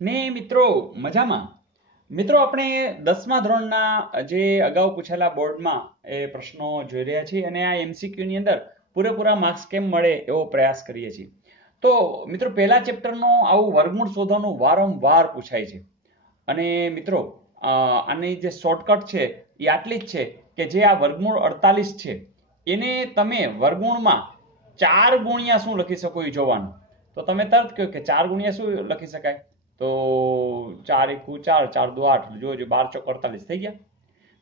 ને મિત્રો મજામાં. મિત્રો આપણે 10મા ધોરણના જે અગાઉ પૂછેલા બોર્ડમાં એ પ્રશ્નો જોઈ રહ્યા છીએ અને આ MCQ ની અંદર પૂરેપૂરા માર્ક્સ કેમ મળે એવો પ્રયાસ કરીએ છીએ. તો મિત્રો પહેલા ચેપ્ટરનો આવું વર્ગમૂળ શોધવાનું વારંવાર પૂછાય છે. અને મિત્રો આની જે શોર્ટકટ છે એ આટલી જ છે કે જે આ વર્ગમૂળ 48 છે એને તમે વર્ગમૂળમાં 4 ગુણ્યા શું લખી શકો એ જોવાનું. તો તમે તરત કહો કે 4 ગુણ્યા શું લખી શકાય? તો 4 એકુ 4, 4 દુ 8, જોજો 12 ચોક 48 થઈ ગયા.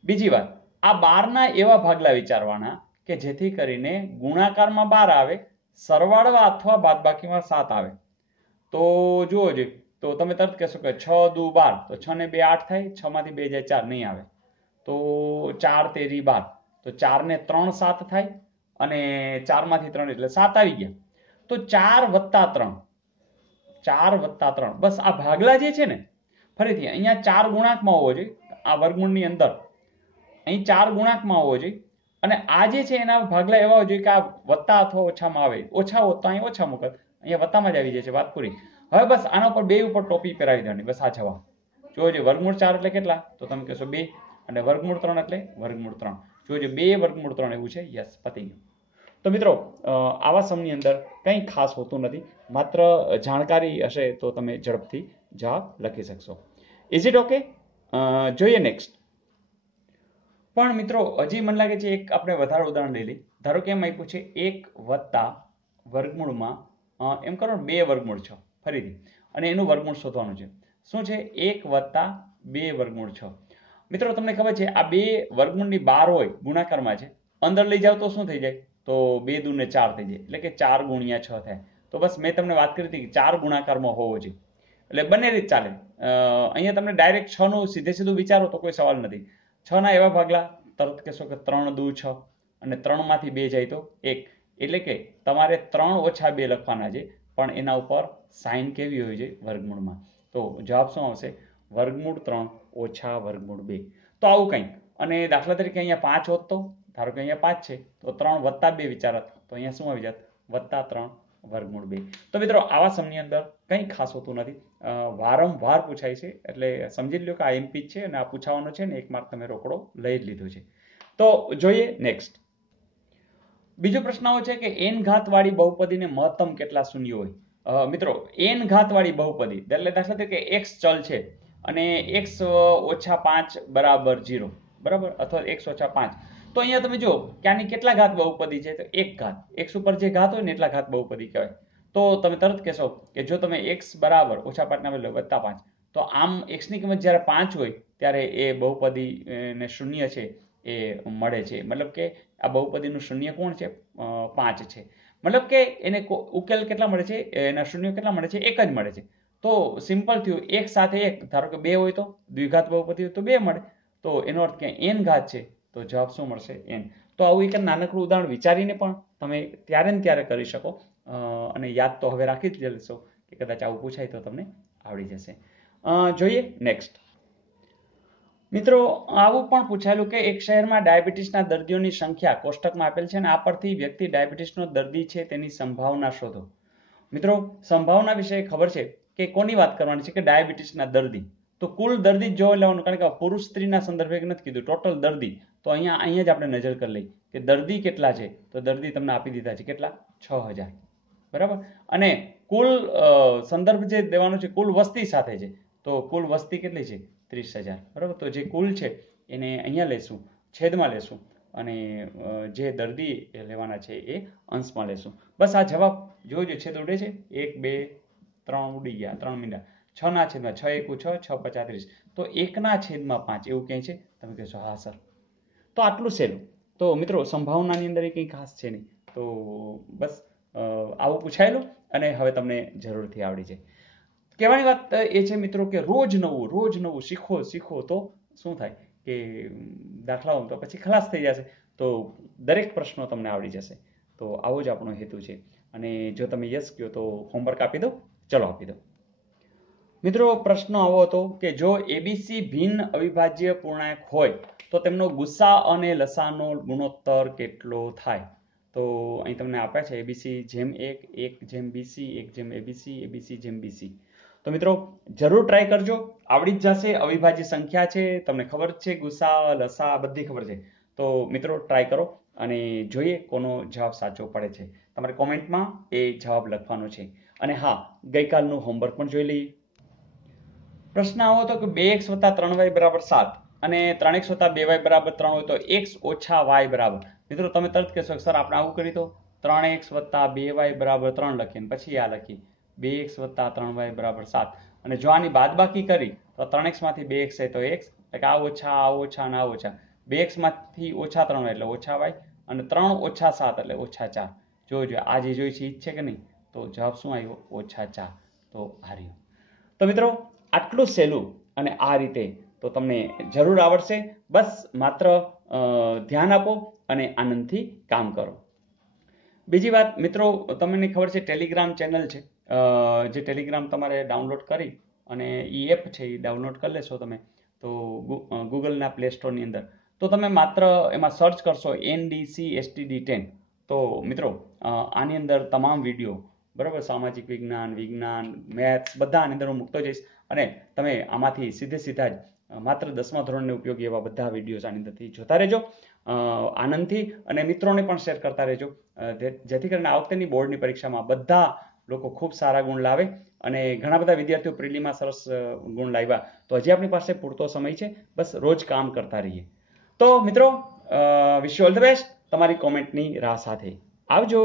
બીજી વાત, આ 12ના એવા ભાગલા વિચારવાના કે જેથી કરીને ગુણાકારમાં 12 આવે, સરવાળવા અથવા બાદબાકીમાં 7 આવે. તો જુઓ જોઈએ, તો તમે તરત કહેશો કે 6 દુ 12, તો 6 ને 2 8 થાય, 6 માંથી 2 જાય 4 નહીં આવે. તો 4 તેરી 12, તો 4 ને 3 7 થાય અને 4 માંથી 3 એટલે 7 આવી ગયા. તો 4 વત્તા 3, 4 વત્તા 3, બસ આ ભાગલા જે છે ને, ફરીથી અહીંયા 4 ગુણાંકમાં હોવો જોઈએ, આ વર્ગમૂળની અંદર અહીં 4 ગુણાંકમાં હોવો જોઈએ અને આ જે છે એના ભાગલા એવા હોવા જોઈએ કે આ વત્તા અથવા ઓછામાં આવે. ઓછા હોત તો અહીં ઓછા મુકત, અહીંયા વત્તામાં જ આવી જાય છે, વાત પૂરી. હવે બસ આના ઉપર બે ઉપર ટોપી પહેરાવી દેવાની, બસ આ જવાબ. જોજો વર્ગમૂળ 4 એટલે કેટલા? તો તમે કહેશો 2, અને વર્ગમૂળ 3 એટલે વર્ગમૂળ 3. જોજો 2 વર્ગમૂળ 3 એવું છે. યસ, પતી ગયું. તો મિત્રો આવા સમની અંદર કંઈ ખાસ હોતું નથી, માત્ર જાણકારી હશે તો તમે ઝડપથી જવાબ લખી શકશો. Is it okay? જોઈએ નેક્સ્ટ. પણ મિત્રો હજી મને લાગે છે એક આપણે વધારે ઉદાહરણ લઈ લઈએ. ધારો કે એમ આપ્યું છે 1 વત્તા વર્ગમૂળમાં એમ કરો 2 વર્ગમૂળ 6, ફરીથી, અને એનું વર્ગમૂળ શોધવાનું છે. શું છે? 1 વત્તા 2 વર્ગમૂળ 6. મિત્રો તમને ખબર છે આ 2 વર્ગમૂળની 12 હોય, ગુણાકારમાં છે, અંદર લઈ જાવ તો શું થઈ જાય? તો 2 દુ ને 4 થઈ જાય, એટલે કે 4 ગુણ્યા 6 થાય. તો બસ મેં તમને વાત કરી હતી કે 4 ગુણાકારમાં હોવો જોઈએ, એટલે બંને રીત ચાલે. અહીંયા તમને ડાયરેક્ટ 6 નું સીધે સીધું વિચારો તો કોઈ સવાલ નથી. 6 ના એવા ભાગલા, તરત કહેશો કે 3 દુ 6, અને 3 માંથી 2 જાય તો 1, એટલે કે તમારે 3 ઓછા 2 લખવાના છે, પણ એના ઉપર સાઇન કેવી હોય છે? વર્ગમૂળમાં. તો જવાબ શું આવશે? વર્ગમૂળ 3 ઓછા વર્ગમૂળ 2. તો આવું કંઈક. અને દાખલા તરીકે અહીંયા 5 હોત તો, ધારો કે અહીંયા 5 છે તો 3 વત્તા 2 વિચારત તો અહીંયા શું આવી જાત? વત્તા 3 વર્ગમૂળ 2. તો મિત્રો આવા સમની અંદર કંઈ ખાસ હોતું નથી, વારંવાર પૂછાય છે, એટલે સમજી લો કે આ MP છે અને આ પૂછાવાનો છે ને 1 માર્ક તમે રોકડો લઈ જ લીધો છે. તો જોઈએ નેક્સ્ટ. બીજો પ્રશ્ન આવો છે કે n ઘાત વાળી બહુપદીને મહત્તમ કેટલા શૂન્ય હોય? મિત્રો n ઘાત વાળી બહુપદી એટલે દાખલા તરીકે x ચલ છે અને x ઓછા 5 બરાબર 0, બરાબર, અથવા x ઓછા 5. તો અહીંયા તમે જો કે આની કેટલા ઘાત બહુપદી છે? તો 1 ઘાત. x ઉપર જે ઘાત હોય ને એટલા ઘાત બહુપદી કહેવાય. તો તમે તરત કહેશો કે જો તમે x બરાબર ઓછા 5 ના બદલે વત્તા 5, તો આમ x ની કિંમત જ્યારે 5 હોય ત્યારે એ બહુપદી ને શૂન્ય છે એ મળે છે. મતલબ કે આ બહુપદીનું શૂન્ય કોણ છે? 5 છે. મતલબ કે એને ઉકેલ કેટલા મળે છે? એના શૂન્ય કેટલા મળે છે? 1 જ મળે છે. તો સિમ્પલ થયું, 1 સાથે 1, ધારો કે 2 હોય તો દ્વિઘાત બહુપદી હોય તો 2 મળે. તો એનો અર્થ કે n ઘાત છે, તો જવાબ શું મળશે? n. તો આવું એક નાનકડું ઉદાહરણ વિચારીને પણ તમે ત્યારે ને ત્યારે કરી શકો, અને યાદ તો હવે રાખી જ લેશો કે કદાચ આવું પૂછાય તો તમને આવડી જશે. જોઈએ નેક્સ્ટ. મિત્રો આવું પણ પૂછાયેલું કે એક શહેરમાં ડાયાબિટીસના દર્દીઓની સંખ્યા કોષ્ટકમાં આપેલ છે અને આ પરથી વ્યક્તિ ડાયાબિટીસનો દર્દી છે તેની સંભાવના શોધો. મિત્રો સંભાવના વિશે ખબર છે કે કોની વાત કરવાની છે? કે ડાયાબિટીસના દર્દી. તો કુલ દર્દી જ જોઈ લેવાનું, કારણ કે પુરુષ સ્ત્રીના સંદર્ભે નથી કીધું, ટોટલ દર્દી. તો અહીંયા જ આપણે નજર કરી લઈએ કે દર્દી કેટલા છે. તો દર્દી તમને આપી દીધા છે કેટલા? 6000, બરાબર. અને કુલ સંદર્ભ જે દેવાનો છે કુલ વસ્તી સાથે છે, તો કુલ વસ્તી કેટલી છે? 30,000, બરાબર. તો જે કુલ છે એને અહીંયા લેશું, છેદમાં લેશું, અને જે દર્દી લેવાના છે એ અંશમાં લેશું. બસ આ જવાબ જોજો, છેદ ઉડે છે, 1 2 3 ઉડી ગયા, 3 મીંડા. 6 ના છેદમાં 6 એકુ 6, 6 પચા 30, તો 1 ના છેદમાં 5 એવું ક્યાંય છે? તમે કહેશો હા સર. તો આટલું સહેલું. તો મિત્રો સંભાવનાની અંદર એ કંઈ ખાસ છે નહીં. તો બસ આવું પૂછાયેલું અને હવે તમને જરૂરથી આવડી જાય. કહેવાની વાત એ છે મિત્રો કે રોજ નવું શીખો તો શું થાય કે દાખલાઓ તો પછી ખલાસ થઈ જશે, તો દરેક પ્રશ્નો તમને આવડી જશે. તો આવો જ આપણો હેતુ છે. અને જો તમે યસ કહો તો હોમવર્ક આપી દો. ચલો આપી દો. મિત્રો પ્રશ્ન આવો હતો કે જો એબીસી ભિન્ન અવિભાજ્ય પૂર્ણાંક હોય તો તેમનો ગુસા અને લસાનો ગુણોત્તર કેટલો થાય? તો અહીં તમને આપ્યા છે એબીસી જેમ 1, 1 જેમ બીસી, 1 જેમ એબીસી, એબીસી જેમ બીસી. તો મિત્રો જરૂર ટ્રાય કરજો, આવડી જ જશે. અવિભાજ્ય સંખ્યા છે, તમને ખબર જ છે, ગુસા લસા બધી ખબર છે. તો મિત્રો ટ્રાય કરો અને જોઈએ કોનો જવાબ સાચો પડે છે. તમારે કોમેન્ટમાં એ જવાબ લખવાનો છે. અને હા, ગઈકાલનું હોમવર્ક પણ જોઈ લઈએ. પ્રશ્ન આવો હતો કે 2x વત્તા 3y બરાબર 7 અને 3x વત્તા 2y બરાબર 3 હોય તો x ઓછા y બરાબર. મિત્રો તમે તરત કહેશો સર આપણે આવું કરી તો 3x વત્તા 2y બરાબર 3 લખીએ પછી આ લખીએ 2x વત્તા 3y બરાબર 7. અને જો આની બાદબાકી કરી તો 3x માંથી 2x છે તો x, એટલે આ ઓછા અને આ ઓછા. 2x માંથી ઓછા 3y એટલે ઓછા y અને 3 ઓછા 7 એટલે ઓછા 4. જોજો આ જે જોઈ છે ઈ છે કે નહીં? તો જવાબ શું આવ્યો? ઓછા 4. તો આ રહ્યું. તો મિત્રો આટલું સહેલું અને આ રીતે તો તમને જરૂર આવડશે. બસ માત્ર ધ્યાન આપો અને આનંદથી કામ કરો. બીજી વાત મિત્રો, તમને ખબર છે ટેલિગ્રામ ચેનલ છે, જે ટેલિગ્રામ તમારે ડાઉનલોડ કરી અને એ એપ છે એ ડાઉનલોડ કરી લેશો તમે તો ગૂગલના પ્લે સ્ટોરની અંદર, તો તમે માત્ર એમાં સર્ચ કરશો NDCSTD10. તો મિત્રો આની અંદર તમામ વિડીયો, બરાબર, સામાજિક વિજ્ઞાન, મેથ્સ બધા આની અંદર હું મૂકતો જઈશ અને તમે આમાંથી સીધા જ માત્ર 10મા ધોરણને ઉપયોગી એવા બધા વિડીયોઝ આની અંદરથી જોતા રહેજો આનંદથી, અને મિત્રોને પણ શેર કરતા રહેજો, જેથી કરીને આ વખતેની બોર્ડની પરીક્ષામાં બધા લોકો ખૂબ સારા ગુણ લાવે. અને ઘણા બધા વિદ્યાર્થીઓ પ્રિલીમાં સરસ ગુણ લાવ્યા, તો હજી આપણી પાસે પૂરતો સમય છે, બસ રોજ કામ કરતા રહીએ. તો મિત્રો wish you all the best, તમારી કોમેન્ટની રાહ સાથે. આવજો.